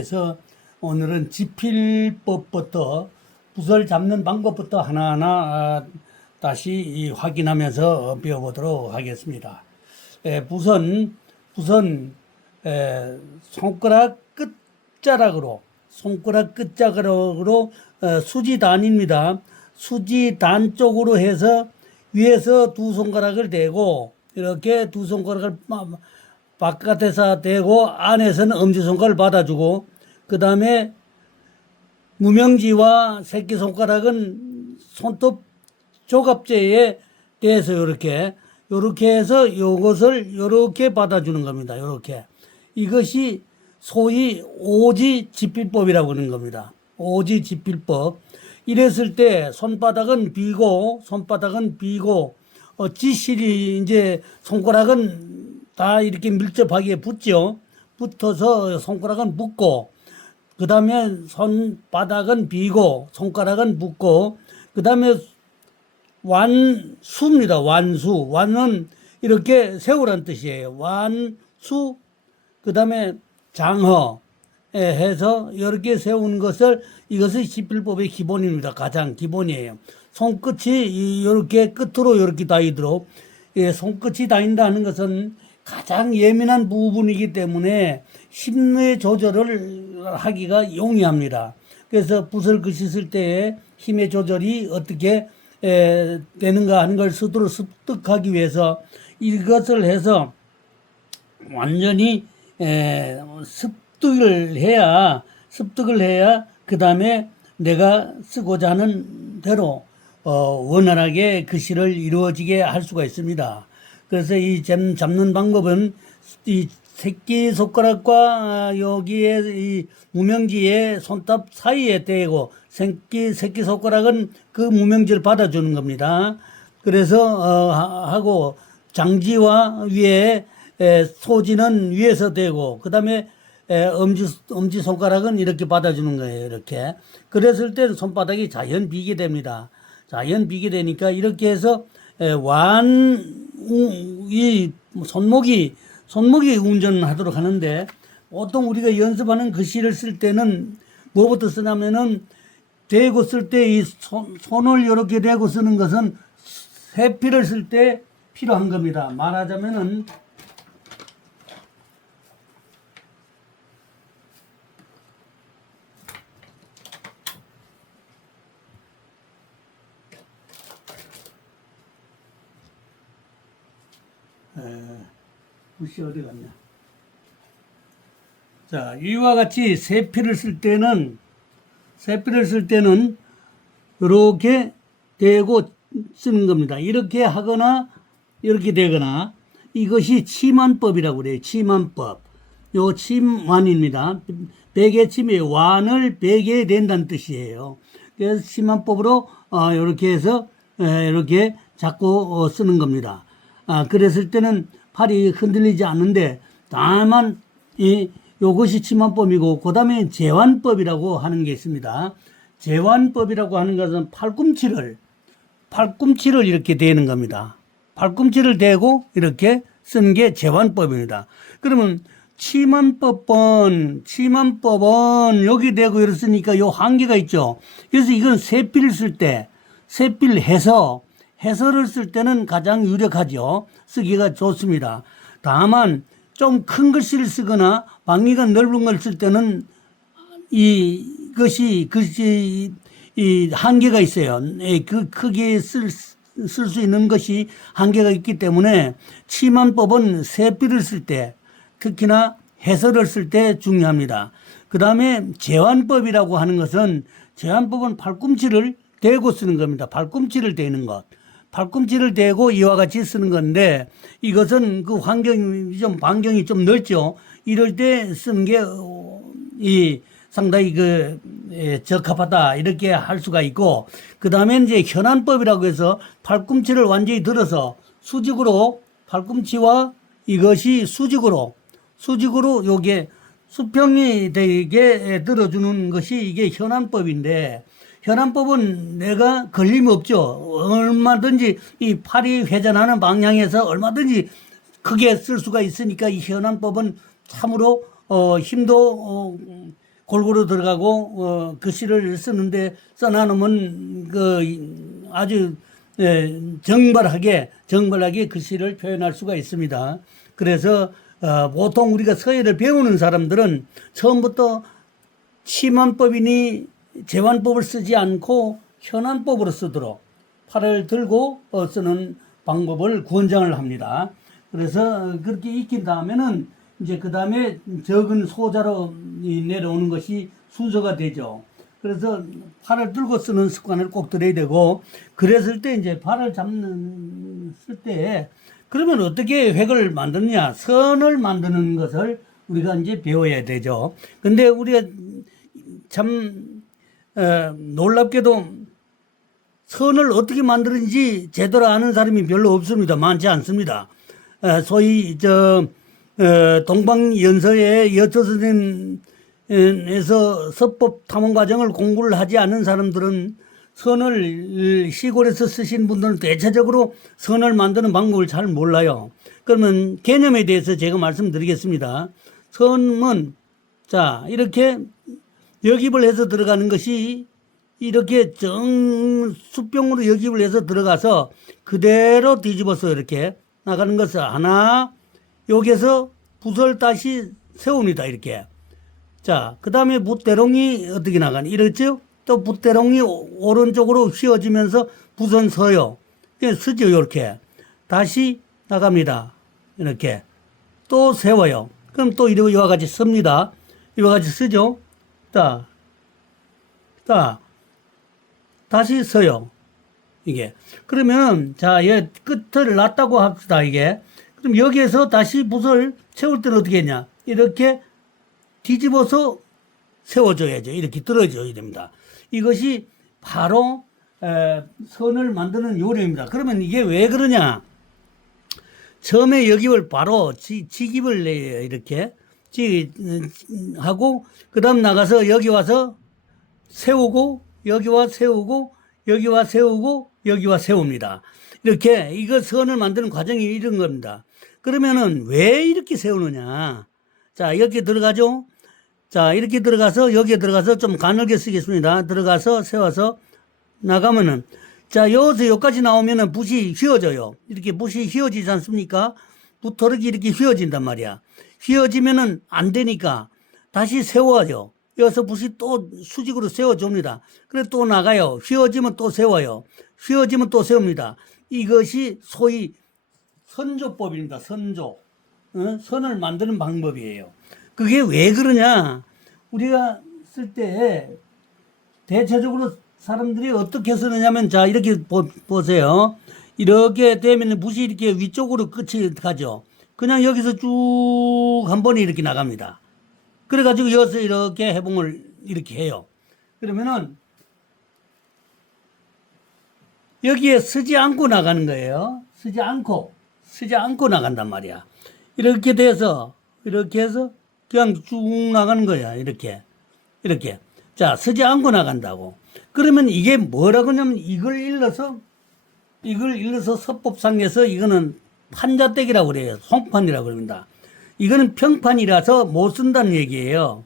그래서 오늘은 지필법부터 붓을 잡는 방법부터 하나하나 다시 확인하면서 배워보도록 하겠습니다. 붓은 손가락 끝자락으로 수지단입니다. 수지단 쪽으로 해서 위에서 두 손가락을 대고 이렇게 두 손가락을 바깥에서 대고 안에서는 엄지손가락을 받아주고 그 다음에 무명지와 새끼손가락은 손톱 조갑제에 대해서 이렇게 해서 이것을 이렇게 받아주는 겁니다. 이렇게 이것이 소위 오지지필법이라고 하는 겁니다. 오지지필법. 이랬을 때 손바닥은 비고 지실이 이제 손가락은 다 이렇게 밀접하게 붙죠. 붙어서 손가락은 붙고 그 다음에 손바닥은 비고 손가락은 붙고 그 다음에 완수입니다. 완은 이렇게 세우란 뜻이에요. 완수 그 다음에 장허 해서 이렇게 세우는 이것이 지필법의 기본입니다. 가장 기본이에요. 손끝이 이렇게 끝으로 이렇게 다니도록 손끝이 다닌다는 것은 가장 예민한 부분이기 때문에 힘의 조절을 하기가 용이합니다. 그래서 붓을 그셨을 때에 힘의 조절이 어떻게 되는가 하는 걸 스스로 습득하기 위해서 이것을 해서 완전히 습득을 해야 그 다음에 내가 쓰고자 하는 대로 원활하게 글씨를 이루어지게 할 수가 있습니다. 그래서 이 잡는 방법은 이 새끼손가락과 여기에 이 무명지의 손톱 사이에 대고 새끼손가락은 그 무명지를 받아주는 겁니다. 그래서 하고 장지와 위에 소지는 위에서 대고 그 다음에 엄지손가락은 이렇게 받아주는 거예요. 이렇게. 그랬을 때 손바닥이 자연 비게 됩니다. 자연 비게 되니까 이렇게 해서 이 손목이 운전하도록 하는데 보통 우리가 연습하는 글씨를 쓸 때는 뭐부터 쓰냐면은 대고 쓸 때 이 손을 이렇게 대고 쓰는 것은 세필을 쓸 때 필요한 겁니다. 말하자면은 붓이 어디 갔냐. 자, 이와 같이 세필을 쓸 때는 이렇게 대고 쓰는 겁니다. 이렇게 하거나 이렇게 되거나 이것이 치만법이라고 그래요. 치만법. 요 침완입니다. 베개침이에요. 완을 베개에 댄다는 뜻이에요. 그래서 치만법으로 이렇게 해서 이렇게 잡고 쓰는 겁니다. 그랬을 때는 팔이 흔들리지 않는데 다만 요것이 치만법이고 그 다음에 제완법이라고 하는 게 있습니다. 제완법이라고 하는 것은 팔꿈치를 이렇게 대는 겁니다. 팔꿈치를 대고 이렇게 쓰는 게 제완법입니다. 그러면 치만법은 여기 대고 이랬으니까 요 한계가 있죠. 그래서 이건 해설을 쓸 때는 가장 유력하죠. 쓰기가 좋습니다. 다만 좀 큰 글씨를 쓰거나 방위가 넓은 걸 쓸 때는 이것이 이 한계가 있어요. 그 크게 쓸 수 있는 것이 한계가 있기 때문에 치만법은 세필을 쓸 때 특히나 해설을 쓸 때 중요합니다. 그 다음에 제완법이라고 하는 것은 제완법은 팔꿈치를 대고 쓰는 겁니다. 팔꿈치를 대는 것. 팔꿈치를 대고 이와 같이 쓰는 건데 이것은 그 반경이 좀 넓죠. 이럴 때 쓰는 게 상당히 적합하다 이렇게 할 수가 있고 그 다음에 이제 현안법이라고 해서 팔꿈치를 완전히 들어서 수직으로 팔꿈치와 이것이 수직으로 요게 수평이 되게 들어주는 것이 이게 현안법인데 현안법은 내가 걸림이 없죠. 얼마든지 이 팔이 회전하는 방향에서 얼마든지 크게 쓸 수가 있으니까 이 현안법은 참으로 힘도 골고루 들어가고 글씨를 쓰는데 써놔놓으면 아주 정발하게 글씨를 표현할 수가 있습니다. 그래서 보통 우리가 서예를 배우는 사람들은 처음부터 치만법이니 제완법을 쓰지 않고 현안법으로 쓰도록 팔을 들고 쓰는 방법을 권장을 합니다. 그래서 그렇게 익힌 다음에는 이제 그 다음에 적은 소자로 내려오는 것이 순서가 되죠. 그래서 팔을 들고 쓰는 습관을 꼭 들여야 되고, 그랬을 때 이제 팔을 쓸 때 그러면 어떻게 획을 만드느냐, 선을 만드는 것을 우리가 이제 배워야 되죠. 근데 우리가 참 놀랍게도 선을 어떻게 만드는지 제대로 아는 사람이 별로 없습니다. 많지 않습니다. 소위 동방연서의 여초선생에서 서법 탐험 과정을 공부를 하지 않은 사람들은 선을 시골에서 쓰신 분들은 대체적으로 선을 만드는 방법을 잘 몰라요. 그러면 개념에 대해서 제가 말씀드리겠습니다. 선은 자 이렇게 역입을 해서 들어가는 것이 이렇게 수평으로 역입을 해서 들어가서 그대로 뒤집어서 이렇게 나가는 것을 하나, 여기에서 붓을 다시 세웁니다. 이렇게. 자, 그 다음에 붓대롱이 어떻게 나가니? 이렇죠? 또 붓대롱이 오른쪽으로 휘어지면서 붓은 서요. 쓰죠. 이렇게. 다시 나갑니다. 이렇게. 또 세워요. 그럼 또 이와 같이 씁니다. 이와 같이 쓰죠. 자, 다시 서요. 이게. 그러면, 자, 얘 끝을 놨다고 합시다, 이게. 그럼 여기에서 다시 붓을 세울 때는 어떻게 했냐. 이렇게 뒤집어서 세워줘야죠. 이렇게 들어줘야 됩니다. 이것이 바로, 선을 만드는 요령입니다. 그러면 이게 왜 그러냐. 처음에 역입을 바로 직입을 내요. 이렇게. 하고, 그 다음 나가서 여기 와서 세우고, 여기와 세우고, 여기와 세우고, 여기와 세웁니다. 이렇게 이거 선을 만드는 과정이 이런 겁니다. 그러면은 왜 이렇게 세우느냐. 자, 이렇게 들어가죠. 자, 이렇게 들어가서 여기에 들어가서 좀 가늘게 쓰겠습니다. 들어가서 세워서 나가면은 자, 여기서 여기까지 나오면은 붓이 휘어져요. 이렇게 붓이 휘어지지 않습니까? 붓토록이 이렇게 휘어진단 말이야. 휘어지면은 안 되니까 다시 세워요. 여기서 붓이 또 수직으로 세워줍니다. 그래 또 나가요. 휘어지면 또 세워요. 휘어지면 또 세웁니다. 이것이 소위 선조법입니다. 선조. 선을 만드는 방법이에요. 그게 왜 그러냐. 우리가 쓸 때 대체적으로 사람들이 어떻게 쓰느냐면 자 이렇게 보세요. 이렇게 되면 붓이 이렇게 위쪽으로 끝이 가죠. 그냥 여기서 쭉 한 번에 이렇게 나갑니다. 그래가지고 여기서 이렇게 해봉을 이렇게 해요. 그러면은 여기에 쓰지 않고 나가는 거예요. 쓰지 않고 나간단 말이야. 이렇게 돼서 이렇게 해서 그냥 쭉 나가는 거야. 이렇게. 자, 쓰지 않고 나간다고. 그러면 이게 뭐라고 하냐면 이걸 일러서 서법상에서 이거는 판자떼기라고 그래요. 송판이라고 그럽니다. 이거는 평판이라서 못 쓴다는 얘기예요.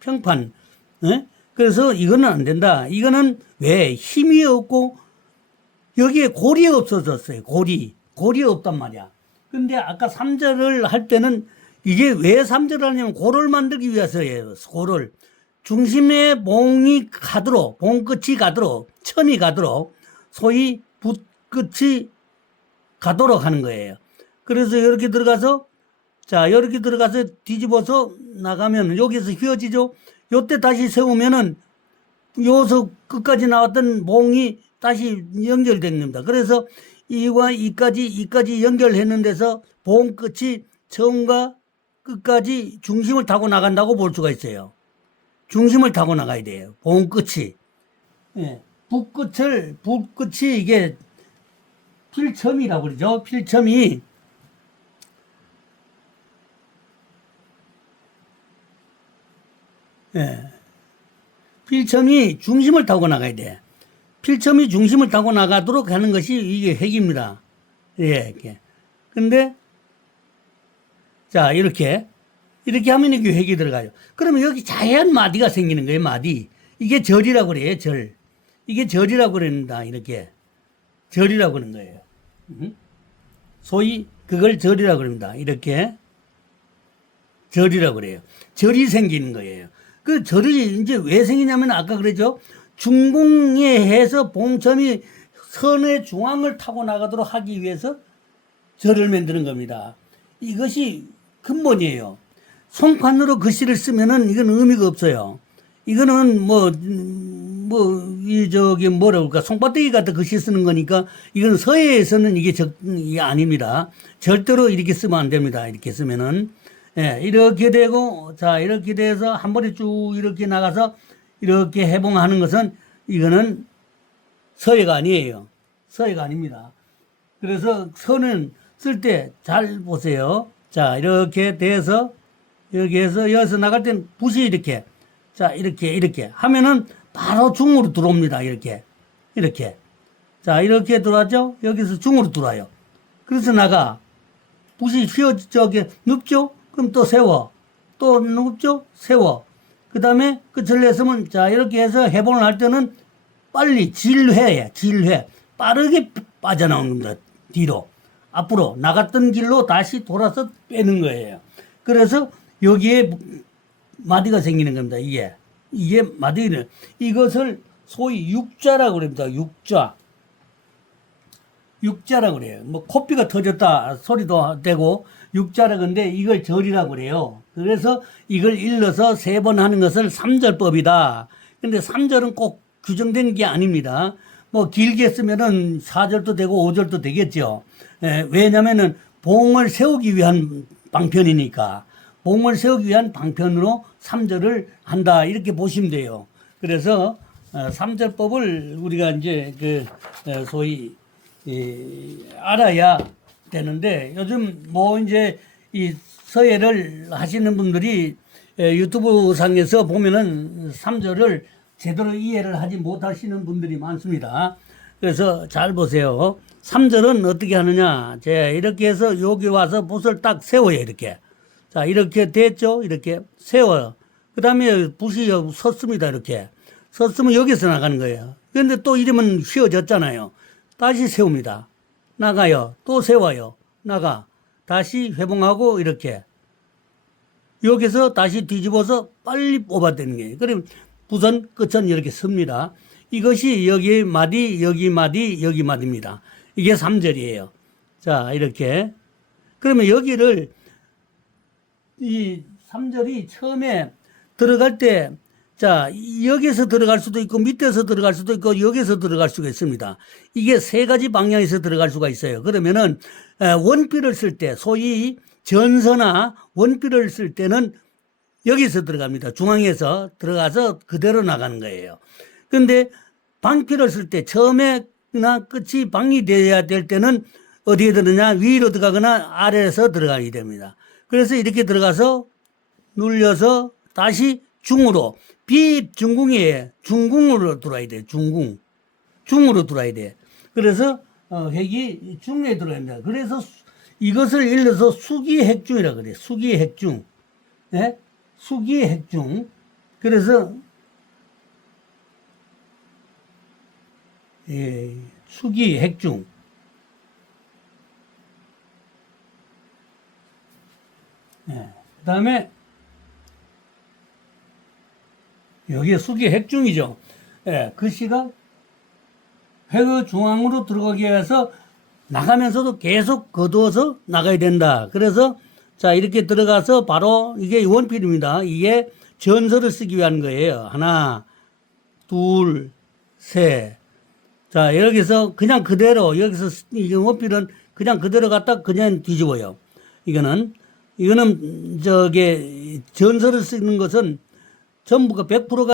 평판. 그래서 이거는 안 된다. 이거는 왜 힘이 없고 여기에 골이 없어졌어요. 골이 없단 말이야. 근데 아까 3절을 할 때는 이게 왜 3절을 하냐면 골을 만들기 위해서예요. 골을. 중심에 봉이 가도록, 봉 끝이 가도록, 천이 가도록, 소위 붓 끝이 가도록 하는 거예요. 그래서 이렇게 들어가서, 자, 이렇게 들어가서 뒤집어서 나가면 여기서 휘어지죠? 요때 다시 세우면은 여기서 끝까지 나왔던 봉이 다시 연결된 겁니다. 그래서 이와 이까지 연결했는 데서 봉 끝이 처음과 끝까지 중심을 타고 나간다고 볼 수가 있어요. 중심을 타고 나가야 돼요. 봉 끝이. 예. 붓끝이 이게 필첨이라고 그러죠. 필첨이. 예. 필첨이 중심을 타고 나가야 돼. 필첨이 중심을 타고 나가도록 하는 것이 이게 핵입니다. 예, 이렇게. 근데, 자, 이렇게 이렇게 하면 이게 획이 들어가요. 그러면 여기 자연 마디가 생기는 거예요, 마디. 이게 절이라고 그래요, 절. 이게 절이라고 그랬다, 이렇게. 절이라고 그러는 거예요. 소위 그걸 절이라고 그럽니다. 이렇게. 절이라고 그래요. 절이 생기는 거예요. 그 절이 이제 왜 생기냐면 아까 그랬죠. 중궁에 해서 봉천이 선의 중앙을 타고 나가도록 하기 위해서 절을 만드는 겁니다. 이것이 근본이에요. 손관으로 글씨를 쓰면은 이건 의미가 없어요. 이거는 뭐라고 할까, 송바떼기 같은 글씨 쓰는 거니까 이건 서예에서는 이게 아닙니다. 절대로 이렇게 쓰면 안 됩니다. 이렇게 쓰면은. 예, 이렇게 되고, 자, 이렇게 돼서 한 번에 쭉 이렇게 나가서 이렇게 해봉하는 것은 이거는 서예가 아니에요. 서예가 아닙니다. 그래서 선은 쓸 때 잘 보세요. 자, 이렇게 돼서 여기서 나갈 땐 붓이 이렇게, 자, 이렇게 하면은 바로 중으로 들어옵니다. 이렇게. 자, 이렇게 들어왔죠? 여기서 중으로 들어와요. 그래서 나가. 붓이 눕죠? 그럼 또 세워. 또 눕죠? 세워. 그 다음에 끝을 냈으면, 자, 이렇게 해서 해봉을 할 때는 빨리 질회. 빠르게 빠져나오는 겁니다. 뒤로. 앞으로 나갔던 길로 다시 돌아서 빼는 거예요. 그래서 여기에 마디가 생기는 겁니다. 이게 마디는, 이것을 소위 육자라고 그럽니다. 육자라고 그래요. 뭐 코피가 터졌다 소리도 되고 육자라고 하는데 이걸 절이라고 그래요. 그래서 이걸 일러서 3번 하는 것을 삼절법이다. 근데 3절은 꼭 규정된 게 아닙니다. 뭐 길게 쓰면은 4절도 되고 5절도 되겠죠. 왜냐면은 봉을 세우기 위한 방편이니까. 봉을 세우기 위한 방편으로 3절을 한다. 이렇게 보시면 돼요. 그래서 3절법을 우리가 이제 소위 알아야 되는데, 요즘 뭐 이제 이 서예를 하시는 분들이 유튜브 상에서 보면은 3절을 제대로 이해를 하지 못하시는 분들이 많습니다. 그래서 잘 보세요. 3절은 어떻게 하느냐. 자, 이렇게 해서 여기 와서 붓을 딱 세워요. 이렇게. 자, 이렇게 됐죠? 이렇게 세워요. 그 다음에 붓이 섰습니다. 이렇게. 섰으면 여기서 나가는 거예요. 그런데 또 이러면 휘어졌잖아요. 다시 세웁니다. 나가요. 또 세워요. 나가. 다시 회봉하고 이렇게. 여기서 다시 뒤집어서 빨리 뽑아대는 거예요. 그럼 붓은 끝은 이렇게 섭니다. 이것이 여기 마디, 여기 마디, 여기 마디입니다. 이게 3절이에요. 자, 이렇게. 그러면 여기를 이 3절이 처음에 들어갈 때, 자, 여기서 들어갈 수도 있고 밑에서 들어갈 수도 있고 여기서 들어갈 수가 있습니다. 이게 3가지 방향에서 들어갈 수가 있어요. 그러면은 원필을 쓸 때, 소위 전서나 원필을 쓸 때는 여기서 들어갑니다. 중앙에서 들어가서 그대로 나가는 거예요. 그런데 방필을 쓸 때 처음에나 끝이 방이 되어야 될 때는 어디에 들어가냐? 위로 들어가거나 아래에서 들어가게 됩니다. 그래서 이렇게 들어가서 눌려서 다시 중으로, 비중궁이에요. 중궁으로 들어와야 돼. 중으로 들어와야 돼. 그래서 핵이 중에 들어야 된다. 그래서 이것을 일러서 수기핵중이라고 그래요. 수기핵중. 네? 수기핵중. 그래서 수기핵중. 그 다음에 여기에 수기핵중이죠. 글씨가 획의 중앙으로 들어가기 위해서 나가면서도 계속 거두어서 나가야 된다. 그래서 자, 이렇게 들어가서 바로 이게 원필입니다. 이게 전서를 쓰기 위한 거예요. 하나, 둘, 셋. 자, 여기서 그냥 그대로, 여기서 이게 원필은 그냥 그대로 갖다 그냥 뒤집어요. 이거는 전서를 쓰는 것은 전부가 100%가